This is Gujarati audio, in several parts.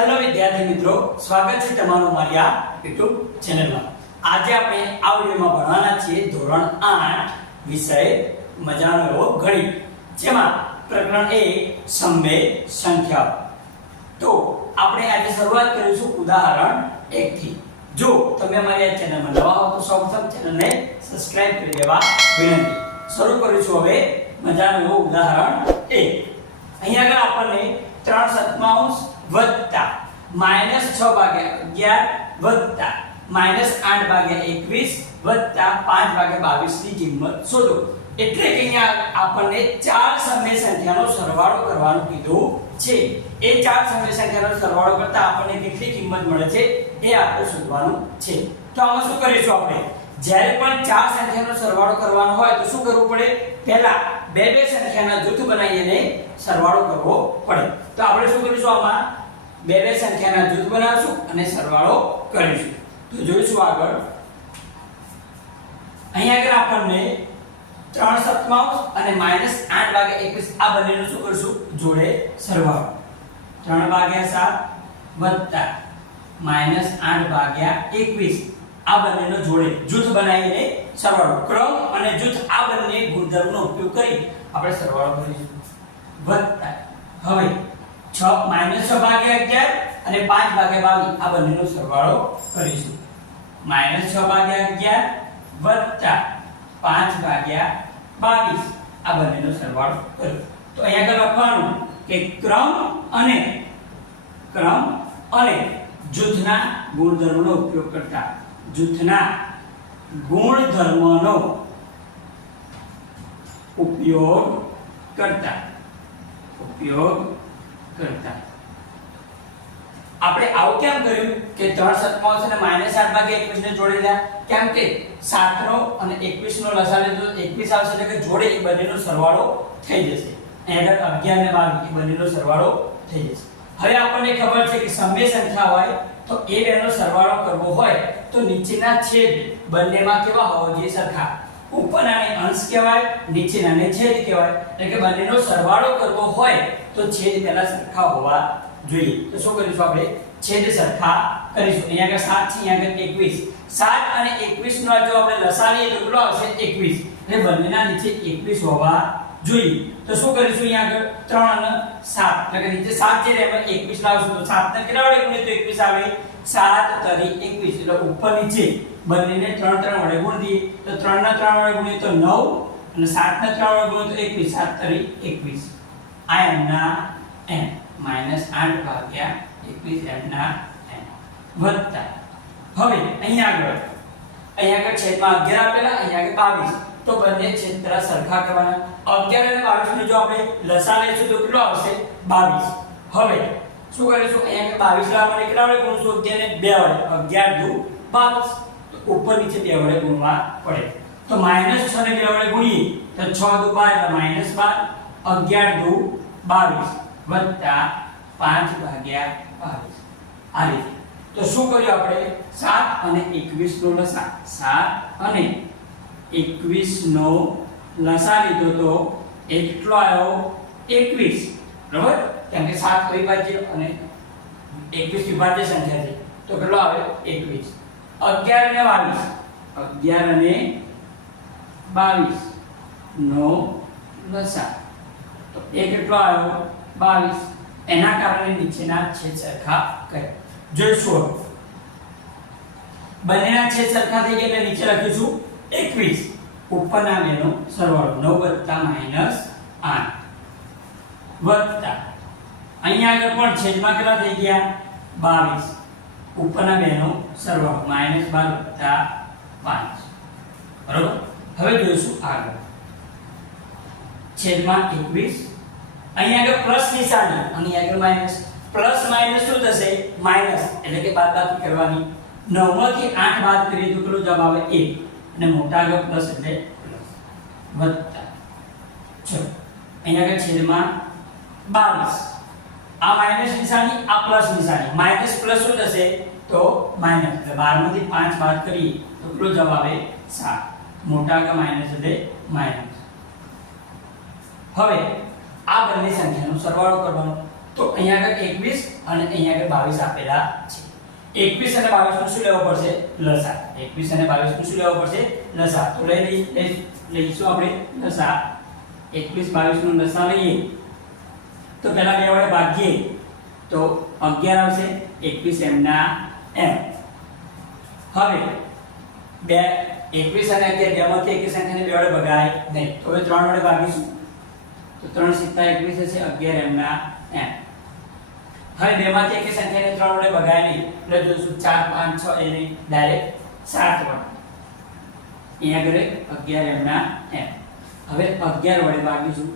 હેલો વિદ્યાર્થી મિત્રો. સ્વાગત છે તમારું મારી આ YouTube ચેનલમાં આજે આપણે આ વિડિયોમાં ભણવાના છીએ ધોરણ 8 વિષય મજાનો એવો ગણિત જેમાં પ્રકરણ 1 સમય સંખ્યા તો આપણે આજે શરૂઆત કરીશું ઉદાહરણ 1 થી જો તમે અમારી આ ચેનલમાં નવા હો, તો સૌપ્રથમ ચેનલને સબસ્ક્રાઇબ કરી દેવા વિનંતી. શરૂ કરીશું હવે મજાનું એવું ઉદાહરણ 1 અહીંયા આગળ આપણને ત્રણ સત્તાંશ વત્તા માઇનસ છ ભાગ્યા અગિયાર વત્તા માઇનસ આઠ ભાગ્યા એકવીસ વત્તા પાંચ ભાગ્યા બાવીસની કિંમત શોધો. એટલે કે અહીંયા આપણને ચાર સમય સંખ્યાનો સરવાળો કરવાનું કીધું છે. એ ચાર સમય સંખ્યાનો સરવાળો કરતા આપણને કેટલી કિંમત મળે છે? એ આપણે શોધવાનું છે. તો આમાં શું કરીશું આપણે? જ્યારે પણ ચાર સંખ્યાનો સરવાળો કરવાનો હોય તો શું કરવું પડે? પહેલા બે બે સંખ્યાના જૂથ બનાવીને સરવાળો કરવો પડે. તો આપણે શું કરીશું આમાં? બે બે સંખ્યાના જૂથ બનાવશું અને સરવાળો કરીશું. તો જોઈશું આગળ. અહીંયા આગળ આપણને ત્રણ સપ્તમાંશ અને માઇનસ આઠ વાગે એકવીસ આ બંનેનું શું કરશું? જોડે સરવાળો. ત્રણ વાગ્યા સાત વત્તા માઇનસ આઠ વાગ્યા એકવીસ. આ બંનેનો જોડે જૂથ બનાવીને સરવાળો. ક્રમ અને જૂથ આ બંને ગુણધર્મનો ઉપયોગ કરી આપણે સરવાળો કરીશું. વત્તા. હવે 6 માઇનસ 6 ભાગ્યા 11 અને 5 ભાગ્યા 22 આ બંનેનો સરવાળો કરીશું. માઇનસ 6 ભાગ્યા 11 વત્તા 5 ભાગ્યા 22 આ બંનેનો સરવાળો કર્યો. તો અહીંયા આગળ લખવાનું કે ક્રમ અને ક્રમ અને જૂથના ગુણધર્મનો ઉપયોગ કરતા જૂથના ગુણધર્મનો ઉપયોગ કરતા ઉપયોગ કરતા. આપણે આવું કેમ કર્યું કે ત્રણ સત્તાવન અને માઇનસ આઠ ભાગે એકવીસ ને જોડી દીધા કેમ કે 7 નો અને એકવીસ નો લસાઅ લે તો 21 આવશે એટલે કે જોડે એ બંનેનો સરવાળો થઈ જશે. એટલે 11 ને બાવીસ એ બંનેનો સરવાળો થઈ જશે. હવે આપણને ખબર છે કે સમય સંખ્યા હોય તો એ બેનો સરવાળો કરવો હોય તો નીચેના છેદ બંનેમાં કેવા હોવા જોઈએ સરખા? ઉપરનાને અંશ કહેવાય, નીચેનાને છેદ કહેવાય. એટલે કે બંનેનો સરવાળો કરવો હોય તો છેદ પહેલા સરખા હોવા જોઈએ. તો શું કરીશું આપણે? છેદ સરખા કરીશું. અહીંયા આગળ 7 છે, અહીંયા આગળ 21 7 અને 21 નો જો આપણે લસા લઈએ તો કેટલો આવશે 21 એટલે બંનેના નીચે 21 હોવા જોઈએ. તો શું કરીશું અહીંયા આગળ? 3 અને 7 એટલે કે નીચે 7 છે એમાં 21 લાવશું. તો 7 ને કેટલા વડે ગુણીએ તો 21 આવે? 7 તરી 21 એટલે ઉપર નીચે બંનેને 3 3 વડે ગુણ દઈએ. તો 3 ના 3 વડે ગુણીએ તો 9 અને 7 ના 3 વડે ગુણીએ તો 21 7 તરી 21 આ એમના n. માઇનસ 8 ભાગ્યા 21 એમના n. વત્તા. હવે, અહીંયા આગળ. અહીંયા આગળ છેદમાં 11 આપેલા, અહીંયા આગળ 22 તો બંને છેદ સરખા કરવાના. 11 અને 22 ને જો આપણે લસા લઈશું તો કેટલો આવશે? 22 હવે, શું કરીશું? અહીંયા બાવીસ 22 લાવવાને કેટલા વડે ગુણશું? 11 ને 2 વડે. 11 દુ 22 ઉપર નીચે બે વડે ગુણવા પડે. તો માઇનસ 6 ને બે વડે ગુણીએ. તો 6 દુ 12 એટલે માઇનસ 12 11 દુ 22 વત્તા પાંચ ભાગ્યા 22 આ રીતે. તો શું કર્યું આપણે? સાત અને 21 નો લસા. સાત અને 21 નો લસા લીધો તો એટલો આવ્યો 21 બરાબર? કેમ 7 અવિભાજ્ય અને 21 વિભાજ્ય સંખ્યા છે. તો કેટલો આવે? 21 11 અને 22 11 અને 22 નો લસા. તો એ આવ્યો 22 એના કારણે નીચેના છેદ સરખા કર્યા જોઈશું બંનેના છેદ સરખા થઈ ગયા એટલે નીચે લખીશું 21 ઉપરના બેનો સરવાળો નવ વત્તા માઇનસ આઠ. વત્તા. અહીંયા આગળ પણ છેદમાં કેટલા થઈ ગયા? 22 ઉપરના બેનો સરવાળો માઇનસ બાર વત્તા પાંચ. બરોબર? હવે જોઈશું આગળ. છેદમાં 21 અહીંયા આગળ પ્લસ નિશાની અને આગળ માઇનસ પ્લસ માઇનસ શું થશે? માઇનસ એટલે કે બાદબાકી કરવાની. 9 માંથી 8 બાદ કરીએ તો કેટલો જવાબ આવે 1 અને મોટા આગળ પ્લસ પ્લસ વત્તા. અહીંયા આગળ છેદમાં 22 આ માઇનસ નિશાની આ પ્લસ નિશાની માઇનસ પ્લસ શું થશે? તો માઇનસ એટલે 12 માંથી 5 બાદ કરીએ તો કેટલો જવાબ આવે સાત. મોટા આગળ માઇનસ એટલે માઇનસ હવે, આ બંને સંખ્યાનો સરવાળો કરવાનો. તો અહીંયા આગળ એકવીસ અને અહીંયા આગળ બાવીસ આપેલા છે. એકવીસ અને બાવીસનું શું લેવો પડશે? લસા. એકવીસ અને બાવીસનું શું લેવો પડશે? લસા. તો લઈ લઈ, લઈ- લઈશું આપણે લસા. એકવીસ બાવીસનું લસા લઈએ. તો પહેલા બે વડે ભાગીએ. તો અગિયાર આવશે. એકવીસ એમના એમ. હવે, બે, એકવીસ અને અગિયાર, બેમાંથી એકી સંખ્યાને બે વડે ભગાય નહીં. તો હવે ત્રણ વડે ભાગીશું. તો ત્રણ સિત્તા એકવીસ હશે અગિયાર એમના એમ. હવે બેમાંથી એક સંખ્યાને ત્રણ વડે ભગાવી એટલે જોઈશું ચાર, પાંચ, છ એની ડાયરેક્ટ સાત વડે. અહીંયા આગળ અગિયાર એમના એમ. હવે અગિયાર વડે ભાગીશું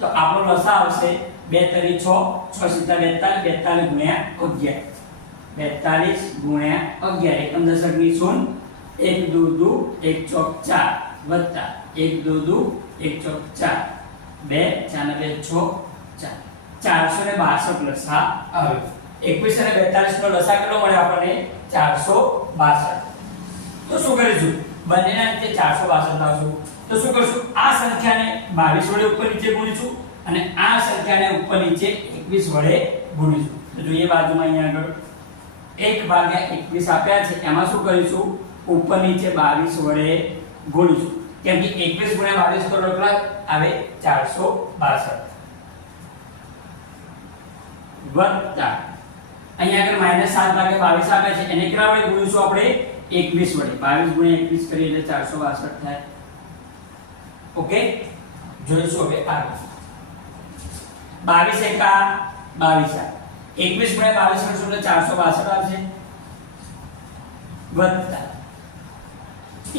તો આપણો લસા આવશે બે તરી છ છ સિત્તા બેતાલીસ બેતાલીસ ગુણ્યા અગિયાર. બેતાલીસ ગુણ્યા અગિયાર, એકમ દશકની શૂન, એક દૂ દુ, એક ચોક ચાર વત્તા, એક દૂ દુ, એક ચોક ચાર. બે, ચાર બે, છ, ચાર. ચારસો ને બાસઠ લસા આવ્યો એકવીસ અને બેતાલીસ નો લસા કેટલો મળે આપણને? ચારસો બાસઠ. તો શું કરીશું? બંનેના રીતે ચારસો બાસઠ લાવશું. તો શું કરશું? આ સંખ્યાને બાવીસ વડે ઉપર નીચે ગુણીશું અને આ સંખ્યાને ઉપર નીચે એકવીસ વડે ગુણીશું. તો જોઈએ બાજુમાં અહીંયા આગળ. એક ભાગ્યા એકવીસ આપ્યા છે. એમાં શું કરીશું? ઉપર નીચે બાવીસ વડે ગુણીશું. કેમ કે એકવીસ ગુણ્યા બાવીસ તો કેટલા આવે ચારસો બાસઠ વત્તા અહીંયા આગળ માઇનસ સાત ભાગ્યા બાવીસ આપે છે એને કેટલા વડે ગુણીશું આપણે એકવીસ વડે બાવીસ ગુણ્યા એકવીસ કરીએ એટલે ચારસો બાસઠ થાય ઓકે જોઈશું હવે આગળ બાવીસ એકા બાવીસ આ એકવીસ ગુણ્યા બાવીસ કરશું એટલે ચારસો બાસઠ આવશે વત્તા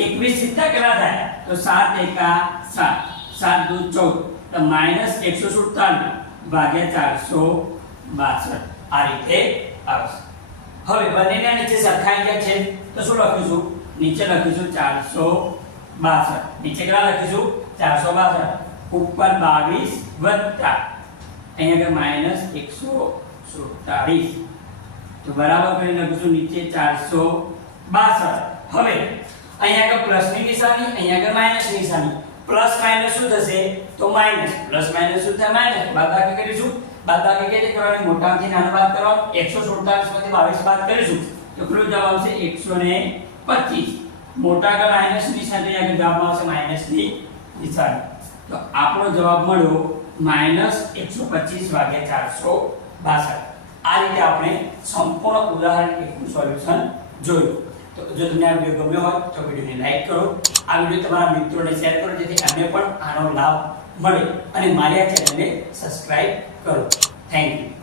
એકવીસ સિત્તા કેટલા થાય તો સાત એકા સાત સાત દુ ચૌદ તો માઇનસ એકસો સુડતાલીસ ભાગ્યા ચારસો બાસઠ આ રીતે આવશે હવે બંનેના નીચે સરખાઈ ગયા છે, તો શું લખીશું? નીચે લખીશું ચારસો બાસઠ, નીચે કેટલા લખીશું? ચારસો બાસઠ, ઉપર બાવીસ વત્તા, અહીંયા આગળ માઇનસ એકસો સુડતાલીસ તો બરાબર કરી લખીશું નીચે ચારસો બાસઠ. હવે અહીંયા આગળ પ્લસની નિશાની, અહીંયા આગળ માઇનસની નિશાની. પ્લસ માઇનસ શું થશે? તો માઇનસ પ્લસ માઇનસ શું થાય? માઇનસ બાદબાકી કરીશું. બાદબાકી કેવી રીતે કરવાની? મોટામાંથી નાનો બાદ કરવાનો 147 માંથી 22 બાદ કરીશું. તો કેટલો જવાબ આવશે? 125 મોટા આગળ માઇનસ નિશાની આગળ જવાબ આવશે માઇનસની નિશાની. તો આપણો જવાબ મળ્યો માઇનસ 125 ભાગ્યા 462 આ રીતે આપણે સંપૂર્ણ ઉદાહરણ એકનું સોલ્યુશન જોયું. તો જો તમને આ વીડિયો ગમ્યો હોય તો વિડીયોને લાઈક કરો. આ વીડિયો તમારા મિત્રોને શેર કરો, જેથી અમને પણ આનો લાભ મળે અને મારી આ ચેનલને સબસ્ક્રાઇબ કરો. Thank you